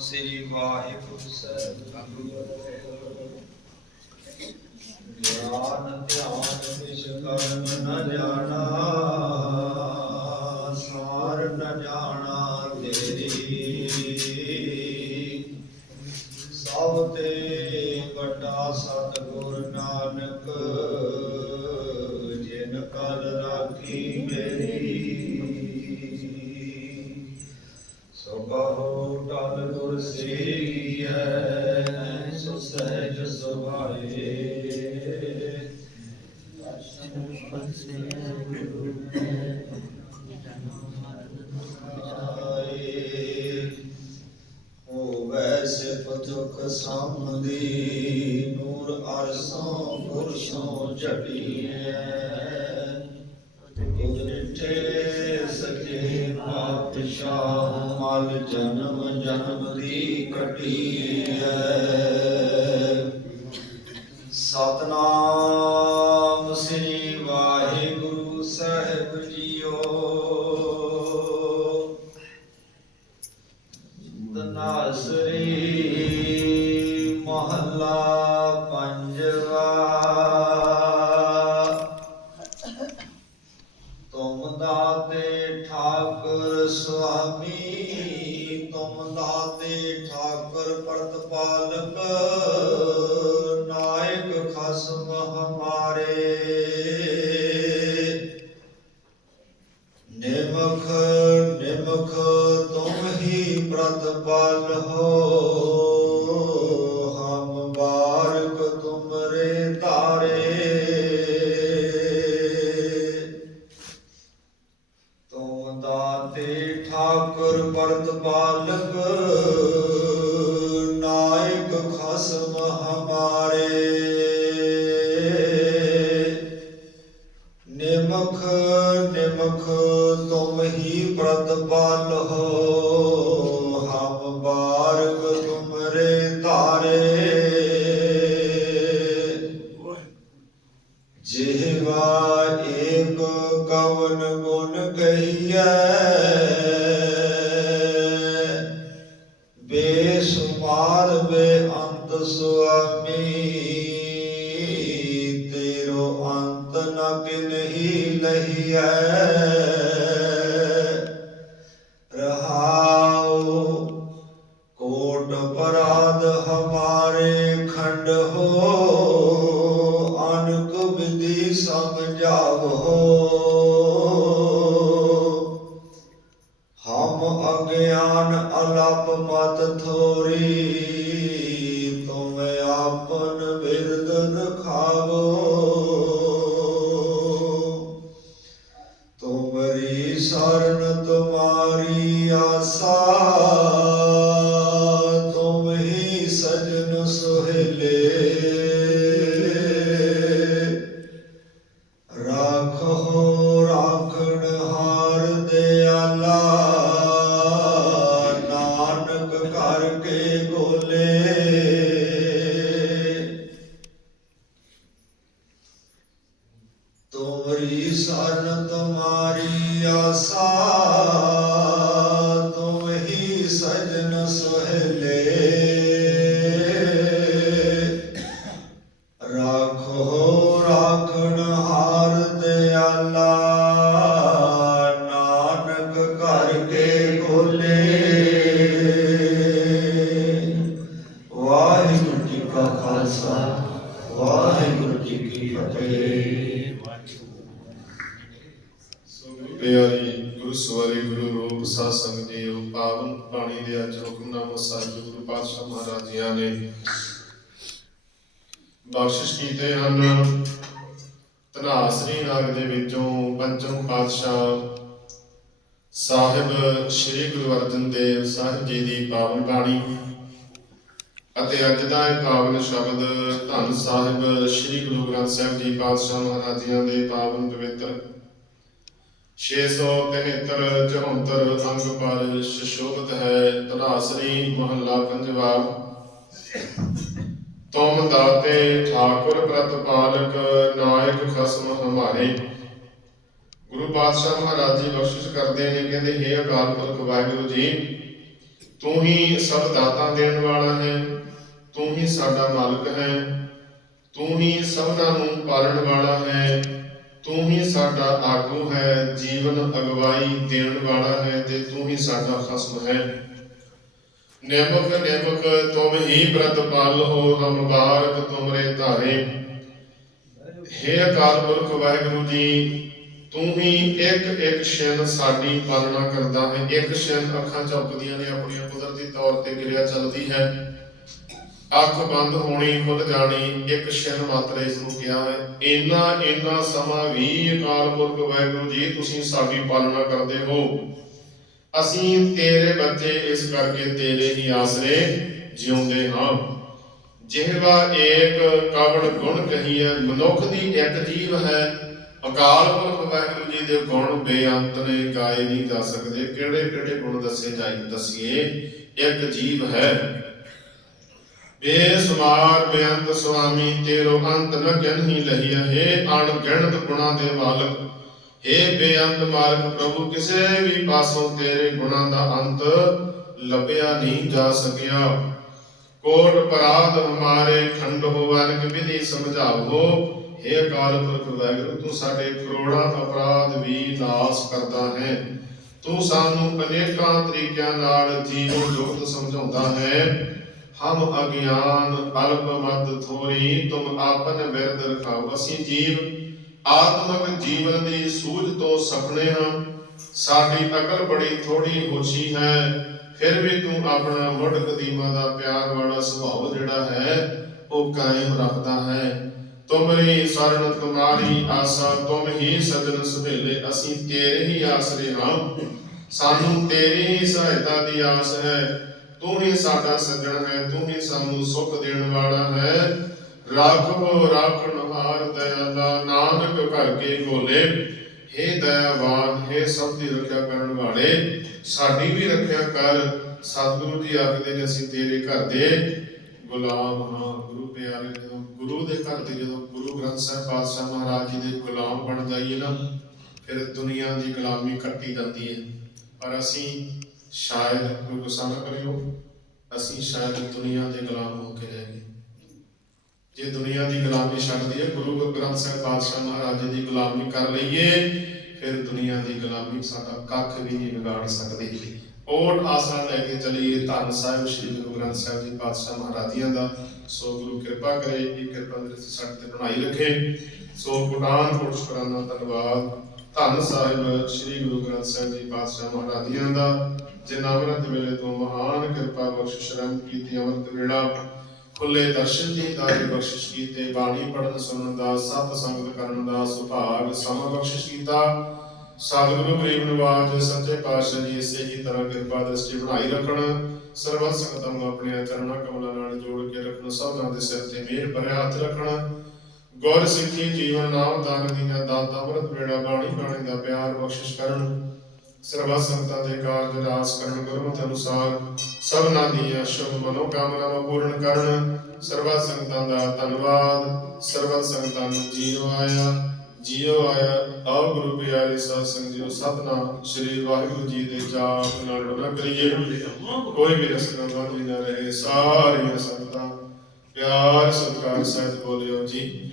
ਸ੍ਰੀ ਵਾਹਿਗੁਰੂ ਸਾਹਿਬ ਗਿਆਨ ਧਿਆਨ ਵਿਸ਼ ਕਰਨ ਨ ਜਾਣਾ ਸਾਰ ਨ ਜਾਣਾ ਤੇਰੀ। ਦੁਖ ਨੂਰ ਅਰਸੋਂ ਪੁਰਸ਼ੋਂ ਝਟੀਐ ਉਦਰਿਠੇ ਸਕੇ ਪਾਤਸ਼ਾਹ, ਮਲ ਜਨਮ ਜਨਮ ਦੀ ਕਟੀਐ। ਸਤਨਾਮ ਸ੍ਰੀ ਵਾਹਿਗੁਰੂ ਸਾਹਿਬ ਸੁਆਮੀ ਤੁਮ ਦਾਤੇ ਠਾਕੁਰ ਪ੍ਰਤਪਾਲਕ ਨਾਇਕ ਖਸਮ ਤੁਮ ਹੀ ਪ੍ਰਤਪਾਲ ਹੋ। ਹਮ ਬਾਰਕ ਤੁਮਰੇ ਤਾਰੇ ਜਿਹਵਾ ਏਕ ਕਵਨ ਗੁਣ ਕਹੀਐ। ਬੇਸੁਮਾਰ ਬੇਅੰਤ ਸੁਆਮੀ। ਤੇਰੋ ਅੰਤ ਨ ਲਹੀਐ। ਤੁਮਰੀ ਸਰਨ ਤੁਮਾਰੀ ਆਸਾ। ਬਖਸ਼ਿਸ਼ ਕੀਤੇ ਹਨ ਧਨਾਸਰੀ ਨਾਗ ਦੇ ਵਿੱਚੋਂ ਪੰਚਮ ਪਾਤਸ਼ਾਹ ਸਾਹਿਬ ਸ੍ਰੀ ਗੁਰੂ ਅਰਜਨ ਦੇਵ ਸਾਹਿਬ ਜੀ ਦੀ ਪਾਵਨ ਬਾਣੀ ਅਤੇ ਅੱਜ ਦਾ ਇਹ ਪਾਵਨ ਸ਼ਬਦ ਧੰਨ ਸਾਹਿਬ ਸ੍ਰੀ ਗੁਰੂ ਗ੍ਰੰਥ ਸਾਹਿਬ ਜੀ ਪਾਤਸ਼ਾਹ ਮਹਾਰਾਜ ਜੀਆਂ ਦੇ ਪਾਵਨ ਪਵਿੱਤਰ। 673 74 ਅੰਗ ਪਰ ਸ਼ੋਭਤ ਹੈ ਤਨਾਸਰੀ ਮਹੱਲਾ ਪੰਜਵਾ ਤੁਮ ਦਾਤੇ ਠਾਕੁਰ ਪ੍ਰਤਪਾਲਕ, ਨਾਇਕ ਖਸਮ ਹਮਾਰੇ। ਗੁਰੂ ਪਾਤਸ਼ਾਹ ਮਹਾਰਾਜ ਜੀ ਬਖਸ਼ਿਸ਼ ਕਰਦੇ ਨੇ, ਕਹਿੰਦੇ, ਹੇ ਅਕਾਲ ਪੁਰਖ ਵਾਹਿਗੁਰੂ ਜੀ, ਤੂੰ ਹੀ ਸਭ ਦਾਤਾ ਦੇਣ ਵਾਲਾ ਹੈ, ਤੂੰ ਹੀ ਸਾਡਾ ਮਾਲਕ ਹੈ, ਤੂੰ ਹੀ ਸਭਨਾਂ ਨੂੰ ਪਾਲਣ ਵਾਲਾ ਹੈ, ਤੂੰ ਹੀ ਸਾਡਾ ਆਗੂ ਹੈ, ਜੀਵਨ ਅਗਵਾਈ ਦੇਣ ਵਾਲਾ ਹੈ, ਤੇ ਤੂੰ ਹੀ ਸਾਡਾ ਖਸਮ ਹੈ। ਨਿਮਕ ਨਿਮਕ ਤੁਮ ਹੀ ਪ੍ਰਤਪਾਲ ਹੋ ਹਮ ਤੁਮਰੇ ਧਾਰੇ। ਹੇ ਅਕਾਲ ਪੁਰਖ, ਵਾਹਿਗੁਰੂ ਜੀ, ਤੂੰ ਹੀ ਇੱਕ ਇੱਕ ਸ਼ੈਨ ਸਾਡੀ ਪਾਲਣਾ ਕਰਦਾ ਹੈ। ਇੱਕ ਸ਼ੈਨ ਅੱਖਾਂ ਝਪਕਦੀਆਂ ਨੇ, ਆਪਣੀਆਂ ਕੁਦਰਤੀ ਤੌਰ ਤੇ ਕਿਰਿਆ ਚੱਲਦੀ ਹੈ। ਅੱਖ ਬੰਦ ਹੋਣੀ ਖੁੱਲ ਜਾਣੀ, ਇੱਕ ਸ਼ੈਨ ਮਾਤਰ ਇਸ ਨੂੰ ਕਿਹਾ ਹੈ। ਇੰਨਾ ਇੰਨਾ ਸਮਾਂ ਵੀ ਅਕਾਲ ਪੁਰਖ, ਵਾਹਿਗੁਰੂ ਜੀ, ਤੁਸੀਂ ਸਾਡੀ ਪਾਲਣਾ ਕਰਦੇ ਹੋ। ਅਸੀਂ ਤੇਰੇ ਬੱਚੇ ਇਸ ਕਰਕੇ ਤੇਰੇ ਹੀ ਆਸਰੇ ਜਿਉਂਦੇ ਹਾਂ। ਜਿਹਵਾ ਏਕ ਕਵਣ ਗੁਣ ਕਹੀਐ, ਮਨੁੱਖ ਦੀ ਇੱਕ ਜੀਵ ਹੈ। ਅਕਾਲ ਪੁਰਖ ਵਾਹਿਗੁਰੂ ਜੀ ਦੇ ਗੁਣ ਬੇਅੰਤ ਨੇ, ਗਾਏ ਨਹੀਂ ਜਾ ਸਕਦੇ। ਕਿਹੜੇ ਕਿਹੜੇ ਗੁਣ ਦੱਸੇ ਜਾਈ ਦੱਸੀਏ, ਇੱਕ ਜੀਵ ਹੈ। ਬੇਸਮਾਰ ਬੇਅੰਤ ਸੁਆਮੀ, ਤੇਰੋ ਅੰਤ ਨ ਗਿਣਹੀ ਲਹੀਆ ਹੈ ਅਣਗਿਣਤ ਗੁਣਾ ਦੇ ਮਾਲਕ हे ਬੇਅੰਤ ਮਾਲਕ ਪ੍ਰਭੂ, ਕਿਸੇ ਵੀ ਪਾਸੋਂ ਤੇਰੇ ਗੁਣਾਂ ਦਾ ਅੰਤ ਲੱਭਿਆ ਨਹੀਂ ਜਾ ਸਕਿਆ। ਕੋਟ ਅਪਰਾਧ ਹਮਾਰੇ ਖੰਡ ਹੋਵਨ ਵਿਧੀ ਸਮਝਾਵੋ। हे ਅਕਾਲ ਪੁਰਖ ਵਾਹਿਗੁਰੂ ਤੂੰ ਸਾਡੇ ਕਰੋੜਾਂ ਅਪਰਾਧ ਵੀ ਨਾਸ ਕਰਦਾ ਹੈ। ਤੂੰ ਸਾਨੂੰ ਅਨੇਕਾਂ ਤਰੀਕਿਆਂ ਨਾਲ ਜੀਵਨ ਜੁਗਤ ਸਮਝਾਉਂਦਾ ਹੈ। ਹਮ ਅਗਿਆਨ ਅਲਪ ਮਤ ਥੋਰੀ, ਤੁਮ ਆਪਨ ਬਿਰਦ ਰਖਾਓ। ਅਸੀਂ ਜੀਵ ਆਤਮਕ ਜੀਵਨ ਦੀ ਸੂਝ ਤੋਂ ਸਪਨੇ ਹਾਂ। ਸਾਡੀ ਅਕਲ ਬੜੀ ਥੋੜੀ ਹੋਸ਼ੀ ਹੈ, ਫਿਰ ਵੀ ਤੂੰ ਆਪਣਾ ਮੁੱਢ ਕਦੀਮਾ ਦਾ ਪਿਆਰ ਵਾਲਾ ਸੁਭਾਅ ਜਿਹੜਾ ਹੈ, ਉਹ ਕਾਇਮ ਰੱਖਦਾ ਹੈ। ਤੁਮਰੀ ਸਰਣ ਤੁਮਾਰੀ ਆਸਾ, ਤੁਮ ਹੀ ਸਜਣ ਸੁਭੇਲੇ ਅਸੀਂ ਤੇਰੇ ਹੀ ਆਸਰੇ ਹਾਂ। ਸਾਨੂੰ ਤੇਰੀ ਹੀ ਸਹਾਇਤਾ ਦੀ ਆਸ ਹੈ। ਤੂੰ ਹੀ ਸਾਡਾ ਸੱਜਣ ਹੈ, ਤੂੰ ਹੀ ਸਾਨੂੰ ਸੁੱਖ ਦੇਣ ਵਾਲਾ ਹੈ। ਰਾਖੋ ਰਾਖਣ ਹਾਰ ਦਇਆਲਾ ਨਾਨਕ ਘਰ ਕੇ ਗੋਲੇ हे ਦਇਆਵਾਨ हे ਸਭ ਦੀ ਰੱਖਿਆ ਕਰਨ ਵਾਲੇ, ਸਾਡੀ ਵੀ ਰੱਖਿਆ ਕਰ। ਸਤਿਗੁਰੂ ਜੀ ਆਖਦੇ ਨੇ, ਅਸੀਂ ਤੇਰੇ ਘਰ ਦੇ ਗੁਲਾਮ ਹਾਂ। ਗੁਰੂ ਪਿਆਰੇ, ਜਦੋਂ ਗੁਰੂ ਦੇ ਘਰ ਦੇ ਜਦੋਂ ਗੁਰੂ ਗ੍ਰੰਥ ਸਾਹਿਬ ਪਾਤਸ਼ਾਹ ਮਹਾਰਾਜ ਜੀ ਦੇ ਗੁਲਾਮ ਬਣ ਜਾਈਏ ਨਾ, ਫਿਰ ਦੁਨੀਆ ਦੀ ਗੁਲਾਮੀ ਕੱਟੀ ਜਾਂਦੀ ਹੈ। ਪਰ ਅਸੀਂ ਸ਼ਾਇਦ ਕੋਈ ਗੁੱਸਾ ਨਾ ਕਰਿਓ, ਅਸੀਂ ਸ਼ਾਇਦ ਦੁਨੀਆ ਦੇ ਗੁਲਾਮ ਹੋ ਕੇ ਰਹਿ ਗਏ। ਜੇ ਦੁਨੀਆ ਦੀ ਗੁਲਾਮੀ ਛੱਡ ਦਈਏ ਗੁਰੂ ਗ੍ਰੰਥ ਸਾਹਿਬ ਪਾਤਸ਼ਾਹ ਮਹਾਰਾਜ ਜੀ ਦੀ ਗੁਲਾਮੀ ਕਰ ਲਈਏ, ਫਿਰ ਦੁਨੀਆ ਦੀ ਗੁਲਾਮੀ ਸਾਡਾ ਕੱਖ ਵੀ ਨਹੀਂ ਵਿਗਾੜ ਸਕਦੀ। ਔਰ ਆਸਾ ਲੈ ਕੇ ਚਲੀਏ ਧੰਨ ਸਾਹਿਬ, ਸ੍ਰੀ ਗੁਰੂ ਗ੍ਰੰਥ ਸਾਹਿਬ ਜੀ ਪਾਤਸ਼ਾਹ ਮਹਾਰਾਜੀਆਂ ਦਾ। ਸੋ ਗੁਰੂ ਕਿਰਪਾ ਕਰੇ, ਇਹ ਕਿਰਪਾ ਮੇਰੇ ਸਾਡੇ ਤੇ ਬਣਾਈ ਰੱਖੇ। ਸੋ ਗੁਣਾਨ ਕੋਟ ਸ਼ੁਕਰਾਨਾ ਧੰਨਵਾਦ। ਧੰਨ ਸਾਹਿਬ, ਸ੍ਰੀ ਗੁਰੂ ਗ੍ਰੰਥ ਸਾਹਿਬ ਜੀ ਪਾਤਸ਼ਾਹ ਮਹਾਰਾਜੀਆਂ ਦਾ, ਜਿਨ੍ਹਾਂ ਅੰਮ੍ਰਿਤ ਵੇਲੇ ਤੋਂ ਮਹਾਨ ਕਿਰਪਾ ਬਖਸ਼ਿਸ਼ ਰਮ ਕੀਤੀ, ਅੰਮ੍ਰਿਤ ਵੇਲਾ। ਖੁੱਲੇ ਦਰਸ਼ਨ ਦੀ ਦਾਰੇ ਬਖਸ਼ਿਸ਼ ਕੀਤੇ, ਬਾਣੀ ਪੜਨ ਸੁਣਨ ਦਾ, ਸਤ ਸੰਗਤ ਕਰਨ ਦਾ ਸੁਭਾਗ, ਸਮਾਂ ਬਖਸ਼ਿਸ਼ ਕੀਤਾ। ਸਤਿਗੁਰੂ ਗਰੀਬ ਨਿਵਾਜ ਸੱਚੇ ਪਾਤਸ਼ਾਹ ਜੀ ਇਸੇ ਹੀ ਤਰ੍ਹਾਂ ਕਿਰਪਾ ਦ੍ਰਿਸ਼ਟੀ ਬਣਾਈ ਰੱਖਣ। ਸਰਬੱਤ ਸੰਗਤਾਂ ਨੂੰ ਆਪਣੇ ਚਰਨਾਂ ਕਮਲਾਂ ਨਾਲ ਜੋੜ ਕੇ ਰੱਖਣ, ਸਭਨਾਂ ਦੇ ਸਿਰ ਤੇ ਮਿਹਰ ਭਰਿਆ ਹੱਥ ਰੱਖਣ। ਗੁਰ ਸਿੱਖੀ ਜੀਵਨ ਨਾਮ ਦਾਨ ਦੀਆਂ ਦਾਤਾ ਅੰਮ੍ਰਿਤ ਵੇੜਾ ਬਾਣੀ ਬਾਣੀ ਦਾ ਪਿਆਰ ਬਖਸ਼ਿਸ਼ ਕਰਨ। ਸਰਬੱਤ ਸੰਗਤਾਂ ਦੇ ਕਾਰਜ ਰਾਸ ਕਰਨ ਗੁਰਮਤਿ ਅਨੁਸਾਰ ਸਭਨਾਂ ਦੀਆਂ ਸ਼ੁਭ ਮਨੋ ਪੂਰਨ ਕਰਨ। ਸਰਬੱਤ ਸੰਗਤਾਂ ਦਾ ਧੰਨਵਾਦ। ਸਰਬੱਤ ਸੰਗਤਾਂ ਨੂੰ ਜੀਵ ਆਇਆ ਜੀਵ ਆਇਆ। ਆਓ ਗੁਰੂ ਪਿਆਰੇ ਸਾਧ ਸੰਗਤ ਜੀਓ, ਸਤਨਾਮ ਸ੍ਰੀ ਵਾਹਿਗੁਰੂ ਜੀ ਦੇ ਜਾਪ ਨਾਲ ਰੋਣਾ ਕਰੀਏ। ਕੋਈ ਵੀ ਰਸਨਾ ਬੰਦ ਨਾ ਰਹੇ ਸਾਰੀਆਂ ਸੰਗਤਾਂ। ਪਿਆਰ ਸਤਿਕਾਰ ਸਹਿਤ ਬੋਲਿਓ ਜੀ।